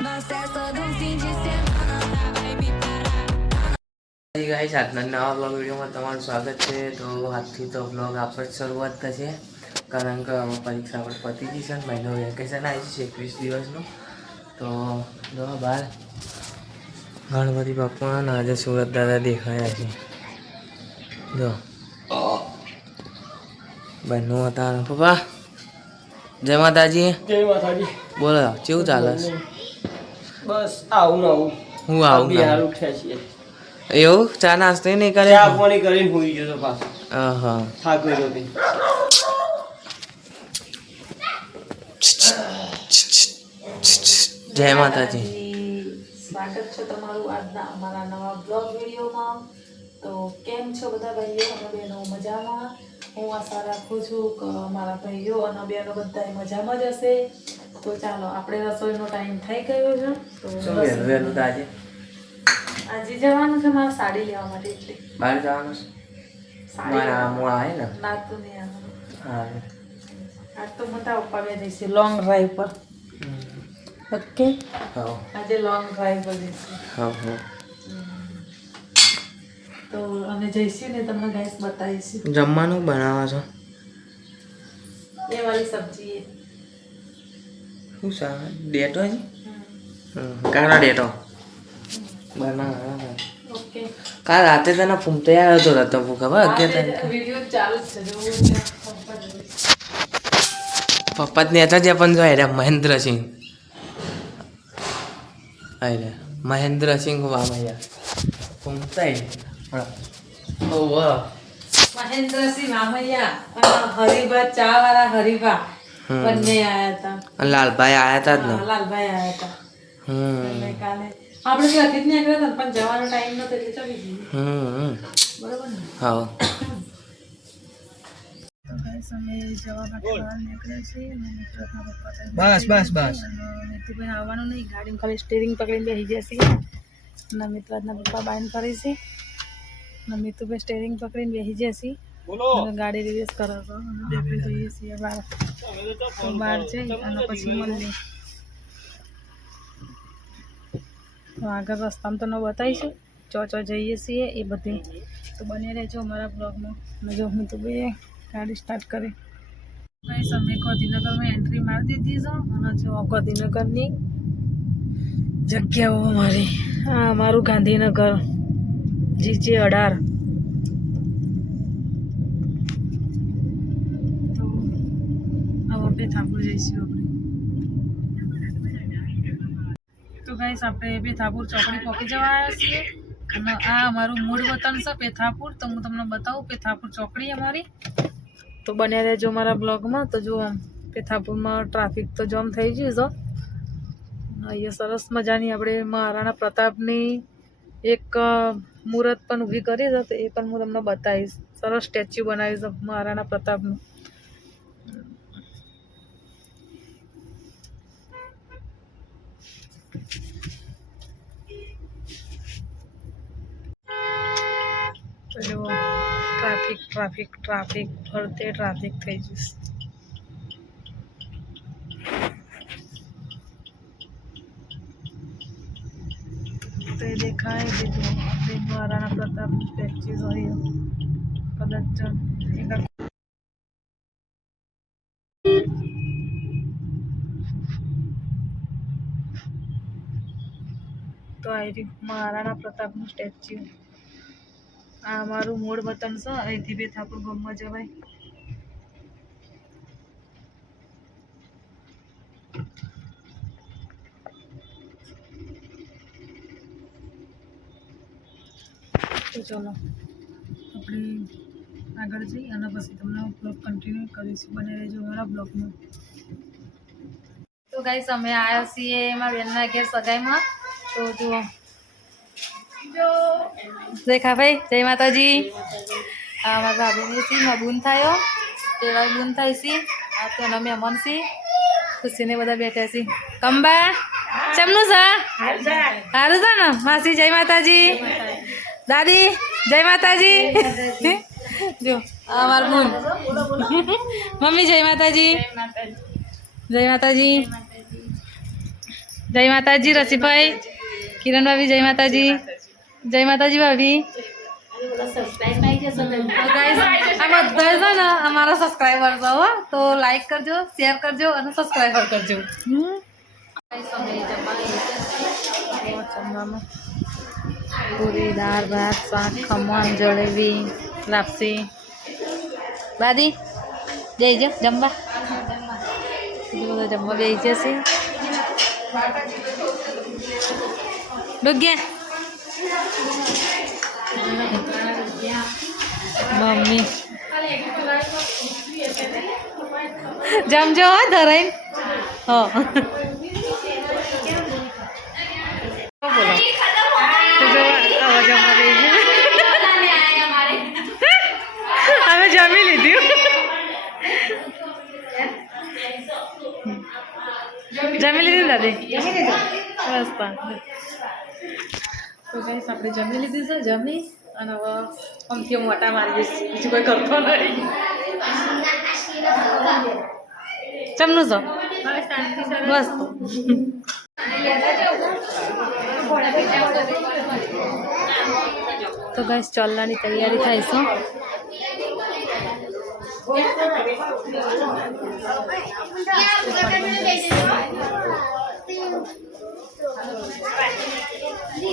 Nós é só fim de semana, vai me parar. Guys આજના નવા blog વિડીયોમાં તમારું સ્વાગત છે તો આજથી તો બ્લોગ આપણે જ શરૂઆત થશે કારણ કે પરીક્ષા પર પતી ગઈ છે ને મહિનો વેકેશન આવી છે એકવીસ દિવસનું તો જો બાર ગણપતિ બાપા આજે સુરત દાદા દેખાયા છે જો બહેનો હતા પપ્પા જય માતાજી જય માતાજી બોલો કેવું ચાલે છે બસ આવું આવું. હું આવું બિહાર ઉઠ્યા છીએ. એવું? ચા નાસ્તો નહીં કરે? ચા પાણી કરીને હોઈ ગયો તો પાછો. આહા થાક ગયો તે. જય માતાજી. સ્વાગત છે તમારું આજના અમારા નવા બ્લોગ વિડીયોમાં. તો કેમ છો બધા ભાઈઓ? અને બહેનો મજામાં. હું આશા રાખું છું કે અમારા ભાઈઓ અને બહેનો બધા મજામાં જ હશે. તો ચાલો આપણે રસોઈનો ટાઈમ થઈ ગયો છે. તો વહેલું વહેલું તો આજે? આજે જવાનું છે મારે સાડી લેવા માટે એટલે બહાર જવાનું છે? મારા હું આવે ને? નાતું નહીં હા. આજ તો મોટા પપ્પા બે જઈશું લોંગ ડ્રાઈવ પર. ઓકે? આજે લોંગ ડ્રાઈવ પર જઈશું હા હા. તો અમે જઈશું ને તમને ગાઈસ બતાવીશું. જમવાનું બનાવો છો? એ વાળી સબ્જી. શું સા ડેટો છે. કારા ડેટો બનાવો કાલ રાતે તને ફૂમ આવ્યો હતો રતો ફૂ ખબર અગિયાર તારીખે વીડિયો ચાલુ જ છે જોવું છે પપ્પા જ નેતા છે પણ જો હેરે મહેન્દ્રસિંહ અરે મહેન્દ્રસિંહ વામૈયા ફૂમતાઈ ઓ વાહ મહેન્દ્રસિંહ અને હરિભા ચા વાળા હરિભા. બંને આયા હતા. લાલભાઈ આયા હતા જ ને? લાલભાઈ આયા હતા. હમ. કાલે આપણે બી અતિથિ નીકળ્યા હતા ને, પણ જવાનો ટાઈમ નતો એટલે ચડી ગયું. હમ બરોબર ને? હા. તો તો બસ બસ બસ. અને મિતુભાઈ આવવાનું નહીં ગાડીમાં ખાલી સ્ટેરિંગ પકડીને બેસી જશે અને મિત્રના પપ્પા બાઈન કરી છે. અને મિતુભાઈ સ્ટેરિંગ પકડીને બેસી જશે ગાડી રિવેસ કરો છો અને આપણે જઈએ છીએ બહાર. તો બહાર જઈ અને પછી મળીએ તો આગળ રસ્તામાં તો ન બતાવીશું. ચો ચો જઈએ છીએ એ બધી. તો બને રહેજો અમારા બ્લોગમાં અને જો હું તો બે ગાડી સ્ટાર્ટ કરી. ગાઈસ અમે ગાંધીનગરમાં એન્ટ્રી મારી દીધી છો. અને જો ગાંધીનગરની જગ્યાઓ અમારી. આ અમારું ગાંધીનગર. જીજે અઢાર તો હવે બે થાપુર જઈશું આપણે તો ગાઈસ આપણે પેથાપુર ચોકડી પહોંચી જવા આવ્યા છીએ. અને આ અમારું મૂળ વતન છે પેથાપુર. તો હું તમને બતાવું, પેથાપુર ચોકડી અમારી. તો બન્યા રહેજો મારા બ્લોગમાં તો જો આમ, પેથાપુરમાં ટ્રાફિક તો જામ થઈ ગયું છે. અહીંયા સરસ મજાની આપણે મહારાણા પ્રતાપની એક મૂર્ત પણ ઊભી કરી છે. તો એ પણ હું તમને બતાવીશ. સરસ સ્ટેચ્યુ બનાવીશ મહારાણા પ્રતાપનું. ટ્રાફિક ટ્રાફિક ટ્રાફિક, ફરતે ટ્રાફિક થઈ જશે તે દેખાય કે મહારાણા પ્રતાપ પેચીસ હોય કદાચ તો આ રહ્યું મહારાણા પ્રતાપનું સ્ટેચ્યુ. આ અમારું મૂળ વતન છે, અહીંથી બે થાપુર ગામમાં જવાય. તો ચલો, આપણે આગળ જઈ અને પછી તમને બ્લોગ કન્ટિન્યુ કરીશું. બને રહેજો મારા બ્લોગમાં તો ગાઈસ અમે આવ્યા છીએ એમાં બેનના ઘેર સગાઈમાં. તો જુઓ. રેખા ભાઈ, જય માતાજી. આ મારા ભાભીની સી માં બૂન થયો તેવા બૂન થાય સી આ તો અમે મહેમાન સી ખુશીને બધા બેઠા સી કંબા, ચમનું છે? સારું છે ને? માસી, જય માતાજી. દાદી, જય માતાજી. જો અમાર માર બૂન. મમ્મી, જય માતાજી. જય માતાજી. જય માતાજી રસીભાઈ કિરણ ભાભી જય માતાજી જય માતાજી ભાભી તો guys, આ બધા છે ને અમારા સબસ્ક્રાઈબર છે હો તો લાઈક કરજો શેર કરજો અને સબસ્ક્રાઈબર કરજો હમ? Guys, અમે જમવા બેસીએ છીએ. જમવામાં પૂરી દાળ ભાત શાક ખમણ જલેબી લાપસી દાદી જઈજો જમવા બીજું બધું જમવા બેસી જશે ડોગ્યા મમ્મી જમજો હા ધરાઈ હો હવે અમે જમી લીધું. જમી લીધું દાદી? બસ. તા. ગાઈસ આપણે જમી લીધું છે જમી અને હવે અમથી મોટા મારી દઈશ બીજું કોઈ કરતો નહીં ચમનું છો બસ તો. તો ગાઈસ ચાલવાની તૈયારી થાય છે તો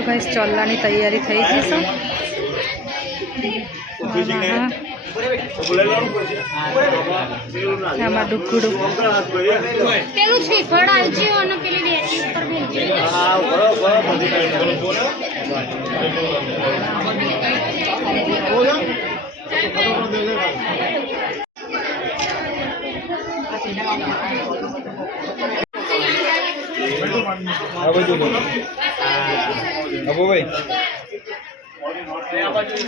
ગાઈસ ચાલવાની તૈયારી થઈ ગઈ છે આમાં આમાં ડુકડું પેલું શ્રીફળ આવજો અને પેલી ડેરી ઉપર ભેજજો અબુભાઈ પહેરા પહેરા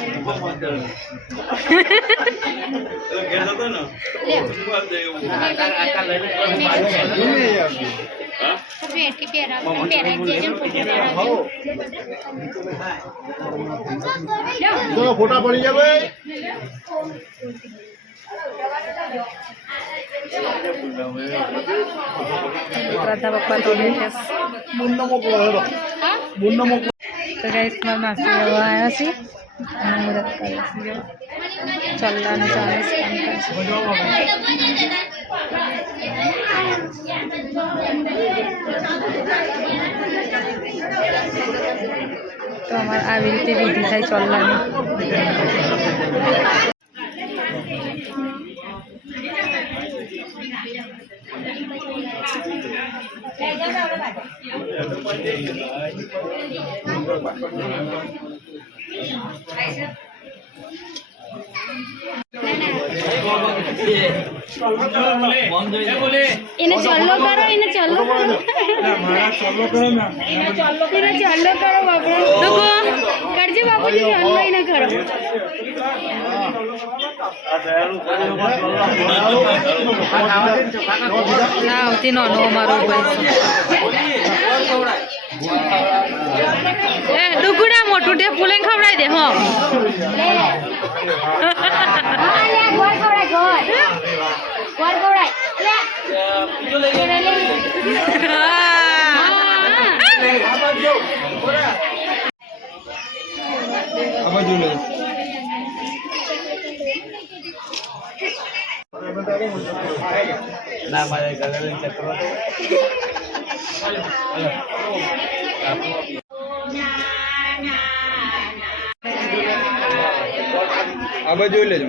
દેજો ફોટો પડી ભાઈ રાધા પપ્પા તો તો ગાઈસ મારા માસી આવ્યા છે અને મુહૂર્ત કરે છે ચલ્લાનું ચાલીસ તો અમારે આવી રીતે વિધિ થાય ચલ્લાની એને ચલ્લો કરો એને ચલ્લો કરો. એને ચલ્લો કરો બાપુ. કરજે બાપુજી ચલ્લો એને કરો. ના આવતી નાનો અમારો એ ડુગુડા મોટું ટે ફૂલે ખવડાવી દે હો. ગોળ ખવડાય ચેક ગોળ ખવડાય લે આ બાજુ આ લેજો.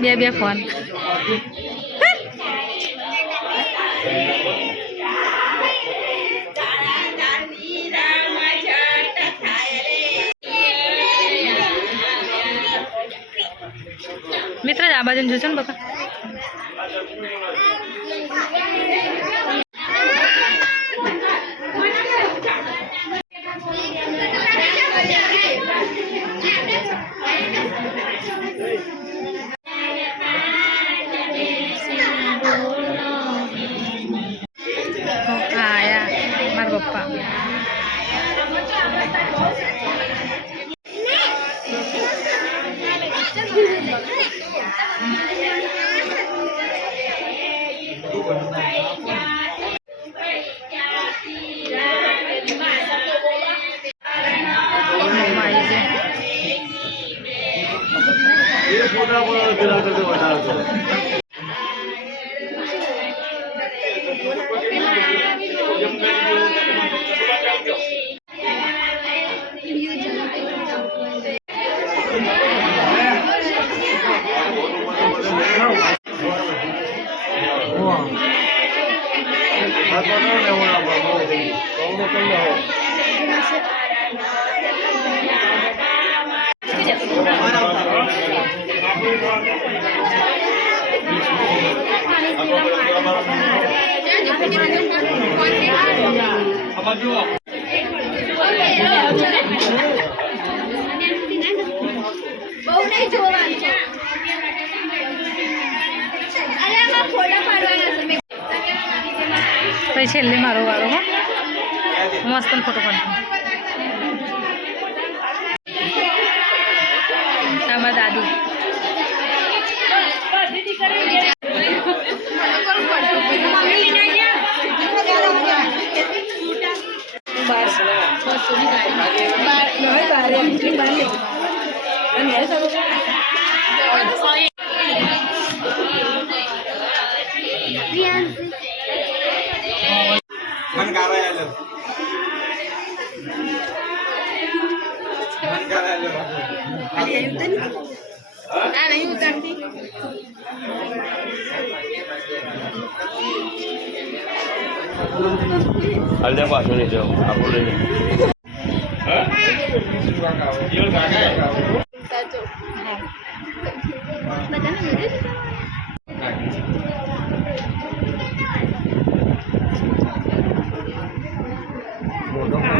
બે બે ફોન. મિત્ર આ બાજુ જોજો ને બકા મમ્મા બહુ નહીં જોવાનું અરે આમાં ફોટા પાડવાના છે મેં પછી છેલ્લે મારો વાળો હો મસ્ત ફોટો પાડતો આમાં દાદી મન કાઢાય લો મન કાઢાય લો હલ્દે પાછું નહીં જવું આપણું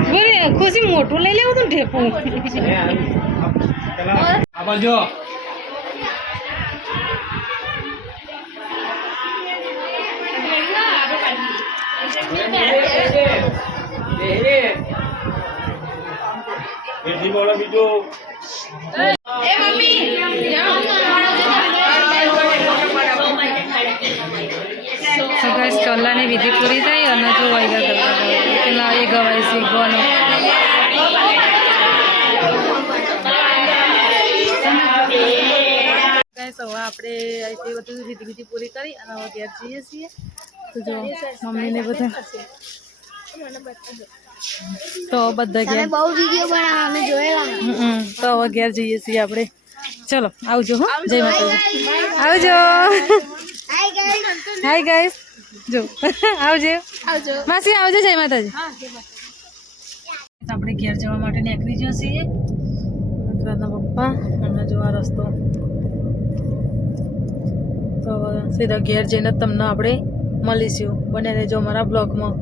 બોલે ખુશી મોટું લઈ લેવું તું ઢેપું આ બાજુ બીજી ગાઈસ ચોલ્લાની વિધિ પૂરી થઈ અને જો વાયગર કરતા પેલા એ ગવાય શીખવાનું. હવે આપણે અહીંથી બધું વિધિ પૂરી કરી અને હવે ઘેર જઈએ છીએ. તો જો મમ્મીને બધા તો બધા ઘેર બહુ વીડિયો બનાવવા અમે જોયેલા તો હવે ઘેર જઈએ છીએ આપણે. ચલો આવજો હો. જય માતાજી. આવજો. હાય ગાઈસ જો આવજો. આવજો. માસી આવજો જય માતાજી. આપણે ઘેર જવા માટે નીકળી જઈએ છીએ. પપ્પા અને જો આ રસ્તો તો હવે સીધા ઘેર જઈને તમને આપણે મળીશું. બને રહેજો અમારા બ્લોગમાં.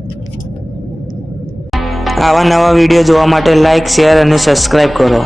આવા નવા વીડિયો જોવા માટે લાઇક શેર અને સબસ્ક્રાઈબ કરો.